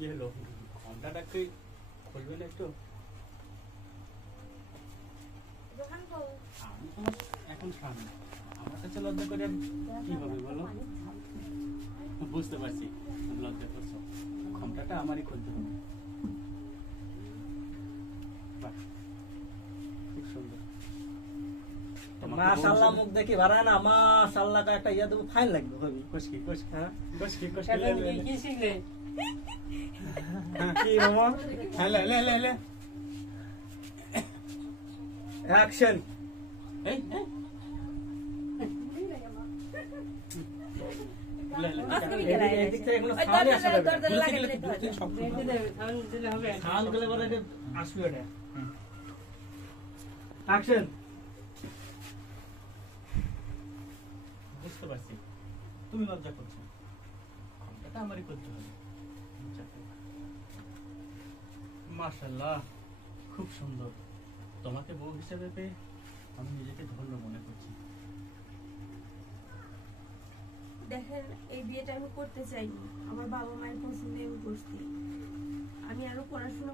কি হলো? ঘন্টাটাকে খুলবে না একটু? আমি তোমার এখন সামনে, আমার কাছে লজ্জা করে আর কি হবে বলো? বুঝতে পারছি লজ্জা করছো, ঘন্টাটা আমারই খুলতে হবে। বাহ, খুব সুন্দর। মাশাআল্লাহ, মুখ দেখি ভাড়া না, মাশাআল্লাহ কা একটা ইয়া দেবো, ফাইন লাগবে ভাবি। কসকি কসকি হ্যাঁ কসকি কসকি এখন কি শিখলে? কি মামা? হ্যাঁ, লে লে লে লে। অ্যাকশন। এই এই লে লে এদিক থেকে এগুলো সামনে আসবে। সব বেঁধে দেবে, সাউন্ড দিলে হবে। সাউন্ড গলে পরে এটা আসবে এটা। অ্যাকশন। বুঝতে পারছি তুমি লজ্জা করছো, ঘন্টাটা আমারই করতে হবে। মাশাআল্লাহ, খুব সুন্দর। তোমাকে বউ হিসেবে পেয়ে আমি নিজেকে ধন্য মনে করছি। দেখেন, এই বিয়েটা আমি করতে চাইনি, আমার বাবা মায়ের পছন্দে আমি করছি। আমি আরো পড়াশোনা